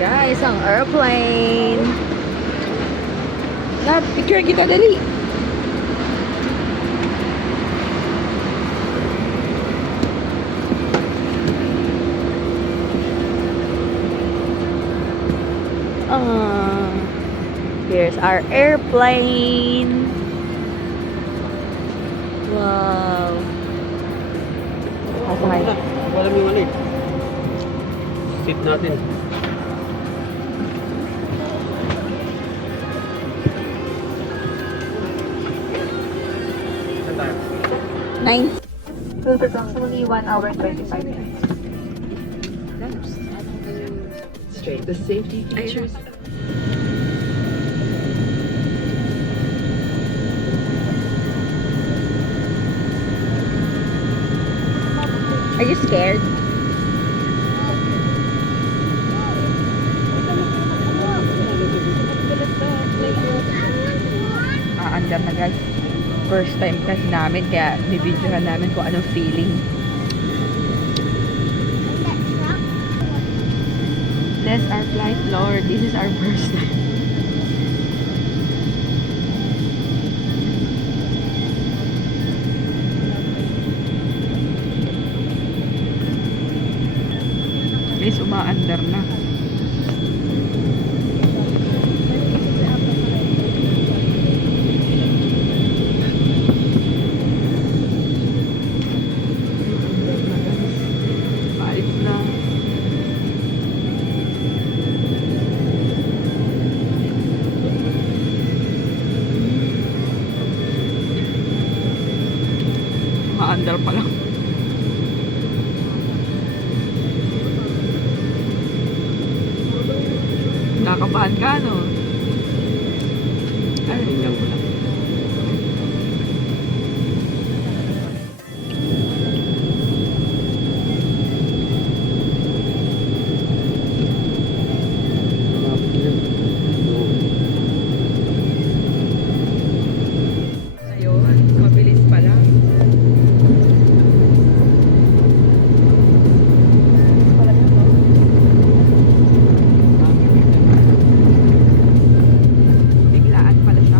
guys, ang airplane. Nat, picture kita dali. Here's our airplane. Wow. Pasakay. Walang yung ano eh. Seat natin. Saan tayo? 9. Will be approximately 1 hour and 25 minutes. Straight the safety features. Are you scared? Andar na guys. First time kasi namin kaya bibidyohan namin kung anong feeling. Bless our flight, Lord. This is our first time. Guys, umaandar na. Balik na. Umaandar pa lang. Nakabahan ka, no? Ay, tingnan ko lang. Ayun, mabilis pala. Biglaan pala siya.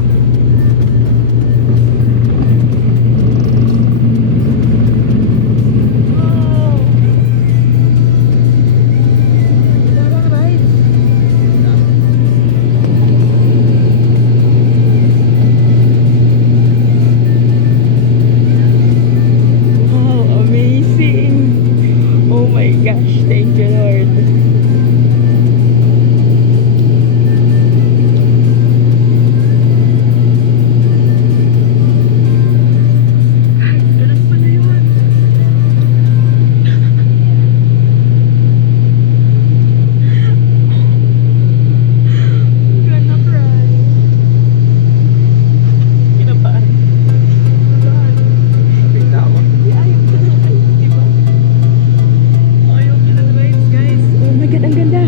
Wow, amazing! Oh my gosh, thank you Lord. Ay, ganun pala yun. I'm gonna cry. Kinabahan. Bitawa. Ayaw ko na rides, diba? Ayaw ko na rides, guys. Oh my God, ang ganda.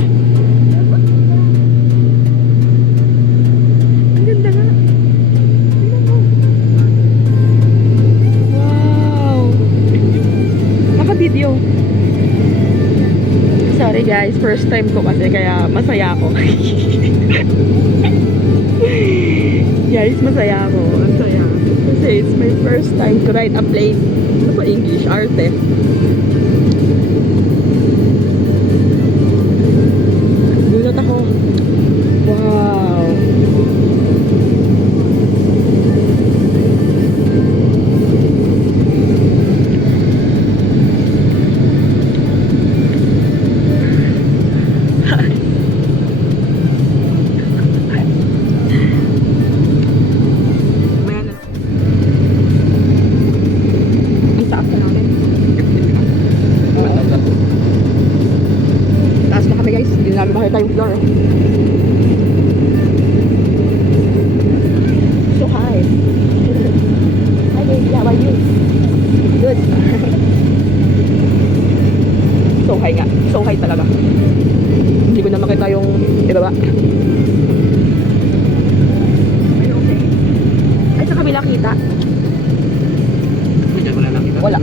Ang ganda nga. Tingnan mo. Wow. Naka-video. Sorry guys, first time ko kasi kaya masaya ako. Guys, masaya ako. Ang saya. Kasi it's my first time to ride a plane. Ano ba English? Arte. Gulat ako. Wow. Ang taas na natin. Taas na kami guys. Hindi na namin makita yung floor. So high. Hi baby, how are you? Good. So high nga. So high talaga. Hindi ko na makita yung ibaba. Ay, okay. Ay, sa kabila kita. Diyan wala nakita. Wala.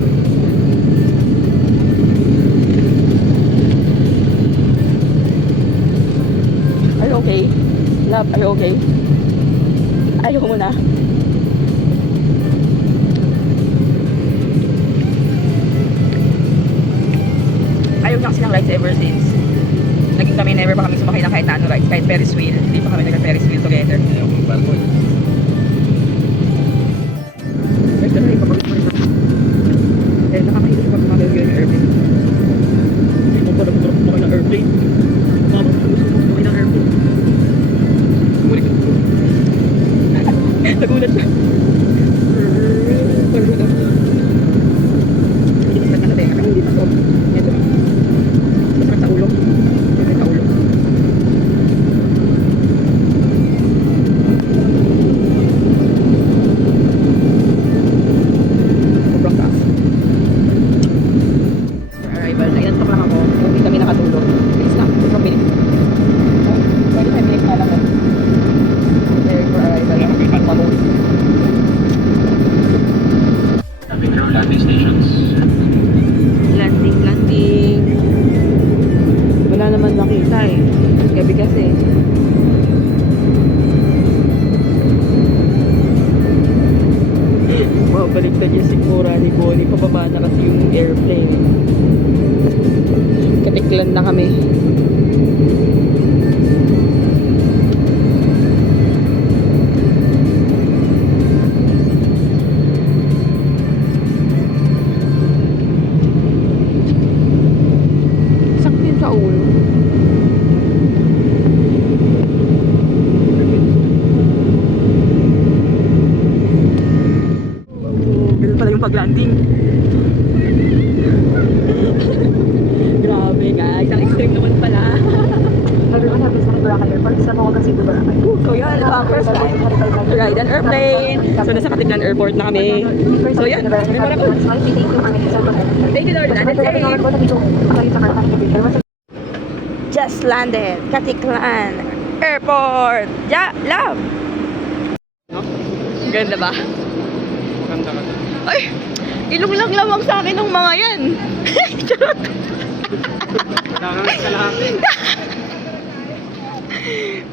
up? Are you okay? Ayaw mo na. Ayaw niya kasi ng rides ever since. Naging kami, never pa kami sumakay ng kahit na ano rides, kahit Ferris wheel. Hindi pa kami nag-Ferris wheel together. Ayaw kong balkon. Ito na yung papagod mo rin. Eh, nakakahilig kapag gumagawin yung airplane. Hindi mo pala gusto kumakay ng airplane. Mama, gusto mo kumakay ng airplane. Bumalik ko. Nagulat siya. Hindi masakit na sa tenga. Hindi pa to. Ito. Masakit sa ulo. Masakit sa ulo. Sobrang taas. For arrival, nailantok lang ako. Hindi kami nakatulog. Bilis lang. Sobrang bilis. 25 minutes na lang ako. There for arrival. Pamuli. Metro landing stations. Landing. Wala naman nakita eh. Gabi kasi. Mabaliktad yung sikmura ni Bonnie. Pababa na kasi yung airplane. Katiklan na kami. Sakit sa ulo. Ganun pala yung pag-landing. Grabe guys, ang extreme naman pala. Everyone have visited Boracay Airport sa Mocacan City, Boracay. So yan, first time to ride an airplane. So nasa Katiklan Airport na kami. So yan, thank you Lord, landed safe. Just landed, Katiklan Airport. Yeah, love. No? Ganda ba? Maganda ka. Ay, ilong lang lawang sa akin ng mga yan. Charot. Kailangan ka lahat.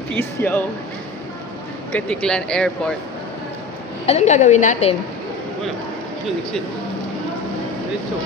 Peace, yo. Katiklan Airport. Anong gagawin natin? Wala. Yun, exit. Diretso.